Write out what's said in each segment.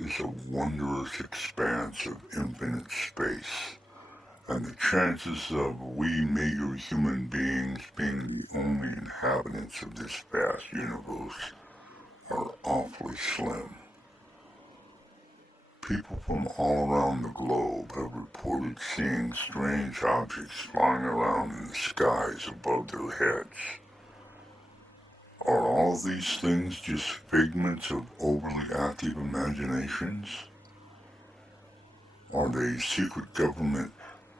is a wondrous expanse of infinite space, and the chances of we meager human beings being the only inhabitants of this vast universe are awfully slim. People from all around the globe have reported seeing strange objects flying around in the skies above their heads. Are all of these things just figments of overly active imaginations? Are they secret government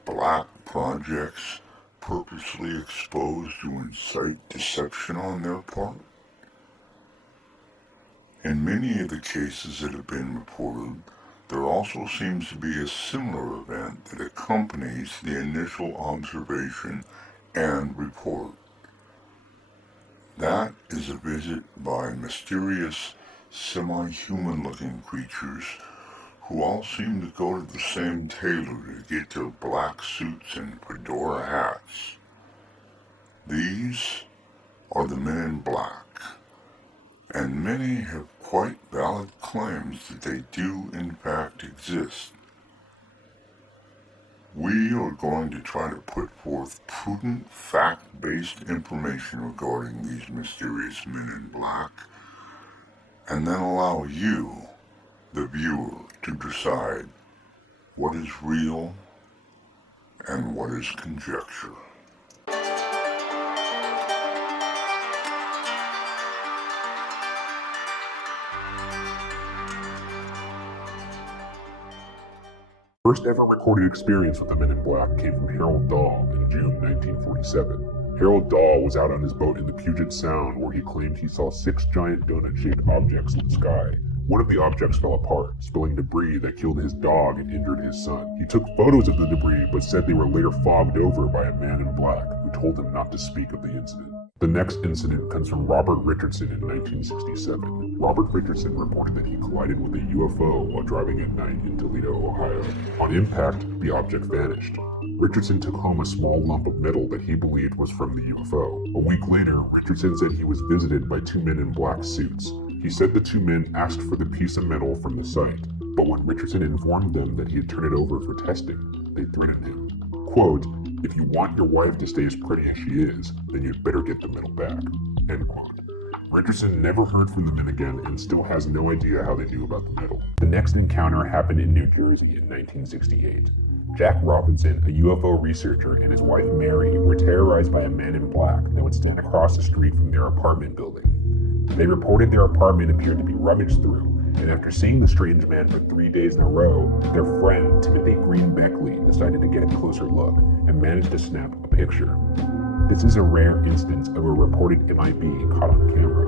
black projects purposely exposed to incite deception on their part? In many of the cases that have been reported, there also seems to be a similar event that accompanies the initial observation and report. That is a visit by mysterious, semi-human looking creatures who all seem to go to the same tailor to get their black suits and fedora hats. These are the men in black, and many have quite valid claims that they do in fact exist. We are going to try to put forth prudent, fact-based information regarding these mysterious men in black, and then allow you, the viewer, to decide what is real and what is conjecture. First ever recorded experience with the Men in Black came from Harold Dahl in June 1947. Harold Dahl was out on his boat in the Puget Sound where he claimed he saw 6 giant donut-shaped objects in the sky. One of the objects fell apart, spilling debris that killed his dog and injured his son. He took photos of the debris but said they were later fogged over by a man in black who told him not to speak of the incident. The next incident comes from Robert Richardson in 1967. Robert Richardson reported that he collided with a UFO while driving at night in Toledo, Ohio. On impact, the object vanished. Richardson took home a small lump of metal that he believed was from the UFO. A week later, Richardson said he was visited by 2 men in black suits. He said the 2 men asked for the piece of metal from the site, but when Richardson informed them that he had turned it over for testing, they threatened him. Quote, "If you want your wife to stay as pretty as she is, then you'd better get the metal back." End quote. Richardson never heard from the men again and still has no idea how they knew about the metal. The next encounter happened in New Jersey in 1968. Jack Robinson, a UFO researcher, and his wife Mary were terrorized by a man in black that would stand across the street from their apartment building. They reported their apartment appeared to be rummaged through, and after seeing the strange man for 3 days in a row, their friend Timothy Green Beckley decided to get a closer look and managed to snap a picture. This is a rare instance of a reported MIB caught on camera.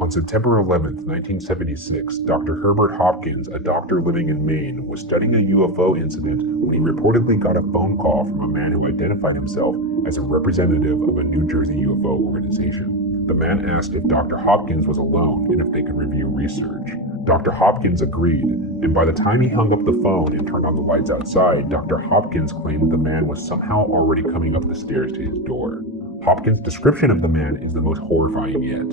On September 11, 1976, Dr. Herbert Hopkins, a doctor living in Maine, was studying a UFO incident when he reportedly got a phone call from a man who identified himself as a representative of a New Jersey UFO organization. The man asked if Dr. Hopkins was alone and if they could review research. Dr. Hopkins agreed, and by the time he hung up the phone and turned on the lights outside, Dr. Hopkins claimed the man was somehow already coming up the stairs to his door. Hopkins' description of the man is the most horrifying yet.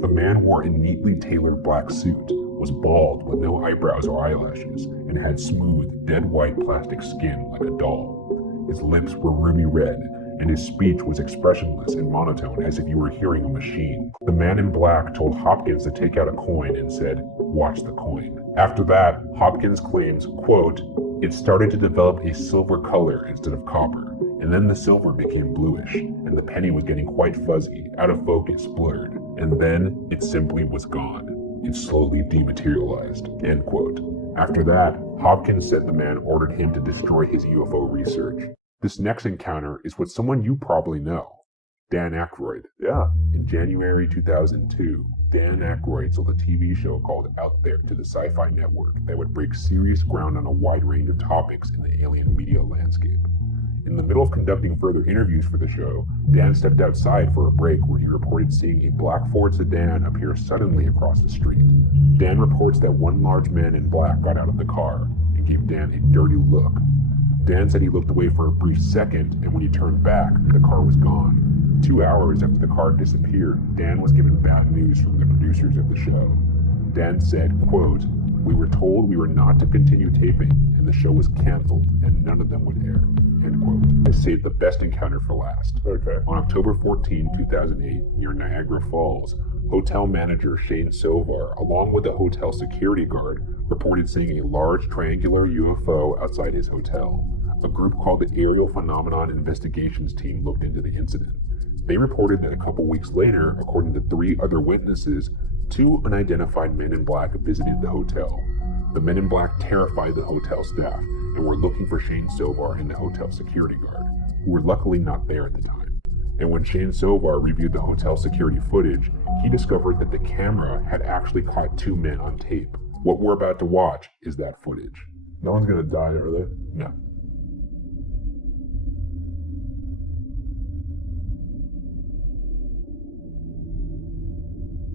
The man wore a neatly tailored black suit, was bald with no eyebrows or eyelashes, and had smooth, dead white plastic skin like a doll. His lips were ruby red, and his speech was expressionless and monotone as if you were hearing a machine. The man in black told Hopkins to take out a coin and said, "Watch the coin." After that, Hopkins claims, quote, "It started to develop a silver color instead of copper, and then the silver became bluish, and the penny was getting quite fuzzy, out of focus, blurred, and then it simply was gone. It slowly dematerialized," end quote. After that, Hopkins said the man ordered him to destroy his UFO research. This next encounter is with someone you probably know, Dan Aykroyd. Yeah. In January 2002, Dan Aykroyd sold a TV show called Out There to the Sci-Fi Network that would break serious ground on a wide range of topics in the alien media landscape. In the middle of conducting further interviews for the show, Dan stepped outside for a break where he reported seeing a black Ford sedan appear suddenly across the street. Dan reports that one large man in black got out of the car and gave Dan a dirty look. Dan said he looked away for a brief second, and when he turned back, the car was gone. 2 hours after the car disappeared, Dan was given bad news from the producers of the show. Dan said, quote, We were told we were not to continue taping, and the show was canceled, and none of them would air. End quote. I saved the best encounter for last. Okay. On October 14, 2008, near Niagara Falls, hotel manager Shane Sovar, along with the hotel security guard, reported seeing a large triangular UFO outside his hotel. A group called the Aerial Phenomenon Investigations Team looked into the incident. They reported that a couple weeks later, according to 3 other witnesses, 2 unidentified men in black visited the hotel. The men in black terrified the hotel staff and were looking for Shane Sovar and the hotel security guard, who were luckily not there at the time. And when Shane Sovar reviewed the hotel security footage, he discovered that the camera had actually caught 2 men on tape. What we're about to watch is that footage. No one's gonna die, are they? No.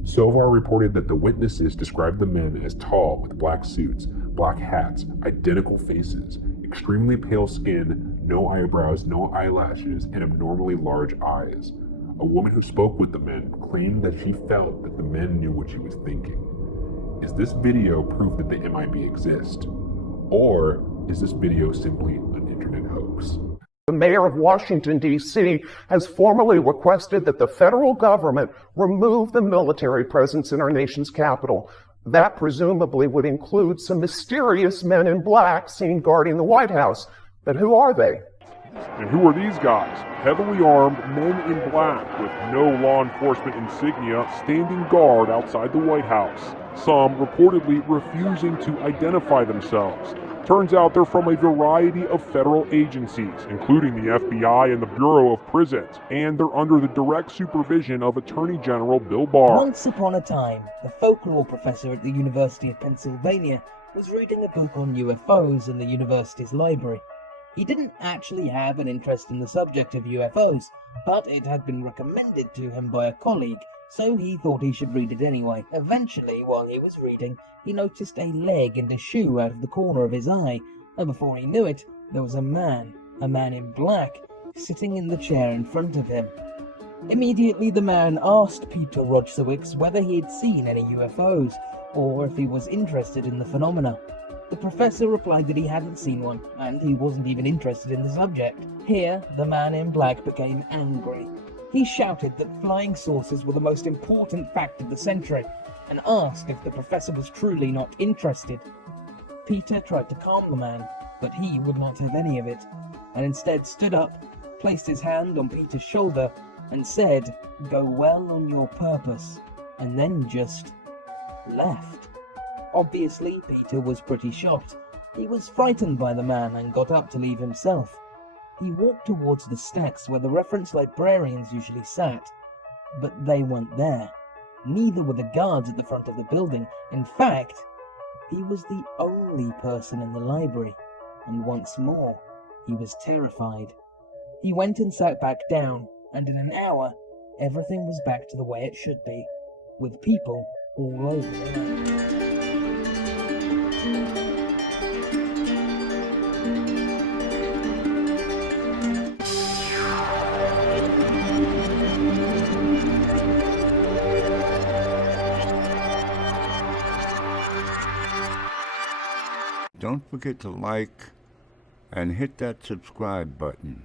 Sovar reported that the witnesses described the men as tall with black suits, black hats, identical faces, extremely pale skin, no eyebrows, no eyelashes, and abnormally large eyes. A woman who spoke with the men claimed that she felt that the men knew what she was thinking. Is this video proof that the MIB exist? Or is this video simply an internet hoax? The mayor of Washington, D.C. has formally requested that the federal government remove the military presence in our nation's capital. That presumably would include some mysterious men in black seen guarding the White House. But who are they? And who are these guys? Heavily armed men in black with no law enforcement insignia standing guard outside the White House. Some reportedly refusing to identify themselves. Turns out they're from a variety of federal agencies, including the FBI and the Bureau of Prisons, and they're under the direct supervision of Attorney General Bill Barr. Once upon a time, the folklore professor at the University of Pennsylvania was reading a book on UFOs in the university's library. He didn't actually have an interest in the subject of UFOs, but it had been recommended to him by a colleague, so he thought he should read it anyway. Eventually, while he was reading, he noticed a leg and a shoe out of the corner of his eye, and before he knew it, there was a man in black, sitting in the chair in front of him. Immediately the man asked Peter Rodzowicz whether he had seen any UFOs, or if he was interested in the phenomena. The professor replied that he hadn't seen one, and he wasn't even interested in the subject. Here, the man in black became angry. He shouted that flying saucers were the most important fact of the century, and asked if the professor was truly not interested. Peter tried to calm the man, but he would not have any of it, and instead stood up, placed his hand on Peter's shoulder, and said, "Go well on your purpose," and then just left. Obviously, Peter was pretty shocked. He was frightened by the man and got up to leave himself. He walked towards the stacks where the reference librarians usually sat, but they weren't there. Neither were the guards at the front of the building. In fact, he was the only person in the library, and once more, he was terrified. He went and sat back down, and in an hour, everything was back to the way it should be, with people all over the land. Don't forget to like and hit that subscribe button.